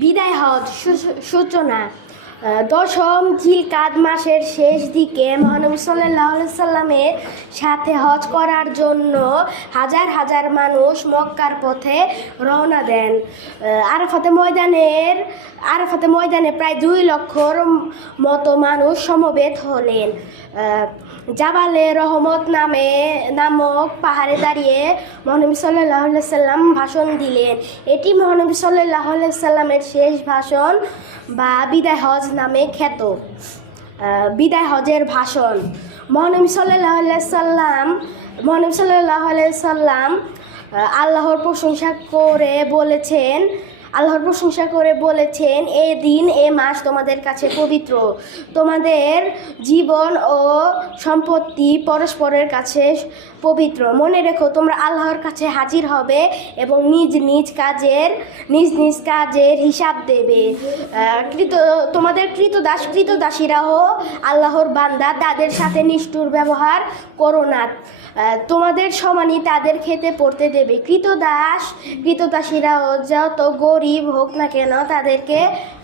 বিদায় হজ সূচনা। দশম জিলকাদ মাসের শেষ দিকে মহানবী সাল্লাল্লাহু আলাইহি সাল্লামের সাথে হজ করার জন্য হাজার হাজার মানুষ মক্কার পথে রওনা দেন। আরাফাতে ময়দানে প্রায় 2 লক্ষর মতো মানুষ সমবেত হলেন। জাবালে রহমত নামক পাহাড়ে দাঁড়িয়ে মহানবী সাল্লাল্লাহু আলাইহি সাল্লাম ভাষণ দিলেন। এটি মহানবী সাল্লাল্লাহু আলাইহি সাল্লামের শেষ ভাষণ বা বিদায় হজ নামে খ্যাত। বিদায় হজের ভাষণ। মহানবী সাল্লাল্লাহু আলাইহি সাল্লাম আল্লাহর প্রশংসা করে বলেছেন, এ দিন এ মাস তোমাদের কাছে পবিত্র, তোমাদের জীবন ও সম্পত্তি পরস্পরের কাছে পবিত্র। মনে রেখো, তোমরা আল্লাহর কাছে হাজির হবে এবং নিজ নিজ কাজের হিসাব দেবে। তোমাদের কৃতদাসীরাও আল্লাহর বান্দা, তাদের সাথে নিষ্ঠুর ব্যবহার করো না। তোমাদের সমানই তাদের খেতে পড়তে দেবে। কৃতদাসীরাও যত গরিব হোক না কেন তাদেরকে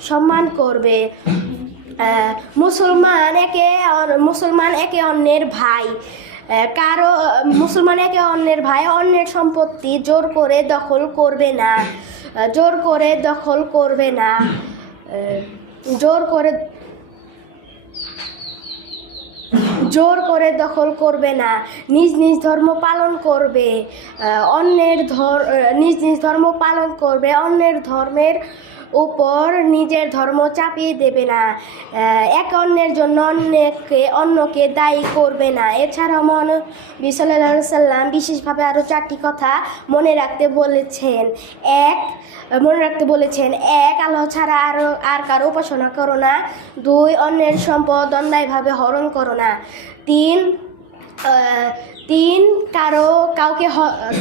সম্মান করবে। মুসলমান একে অন্যের ভাই। অন্যের সম্পত্তি জোর করে দখল করবে না। নিজ নিজ ধর্ম পালন করবে। অন্যের ধর্মের উপর নিজের ধর্ম চাপিয়ে দেবে না। একে অন্যের জন্য অন্যকে দায়ী করবে না। এছাড়াও মহানবী সাল্লাল্লাহু আলাইহি সাল্লাম বিশেষভাবে আরও 4টি কথা মনে রাখতে বলেছেন। এক, আল্লাহ ছাড়া আর কারো উপাসনা করো না। 2, অন্যের সম্পদ অন্যায়ভাবে হরণ করো না। 3,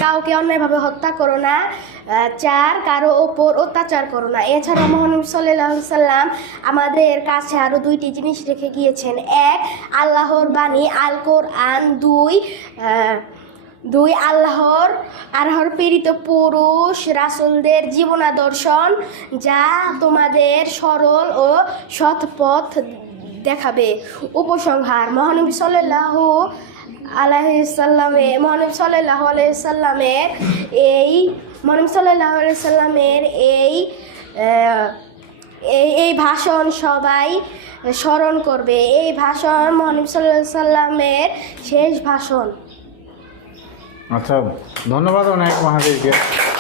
কাউকে অন্যায়ভাবে হত্যা করো না। 4, কারো ওপর অত্যাচার করো না। এছাড়া মহানবী সাল্লাল্লাহু আলাইহি সাল্লাম আমাদের কাছে আরও 2টি জিনিস রেখে গিয়েছেন। 1, আল্লাহর বাণী আল কোরআন। 2, আল্লাহর প্রেরিত পুরুষ রাসূলদের জীবনাদর্শন, যা তোমাদের সরল ও সৎ পথ দেখাবে। উপসংহার। মহানবী সাল্লাল্লাহু আলাইহি সাল্লামের এই ভাষণ সবাই স্মরণ করবে। এই ভাষণ মহানবী সাল্লাল্লাহু আলাইহি সাল্লামের শেষ ভাষণ। আচ্ছা, ধন্যবাদ অনেক মহাদেবকে।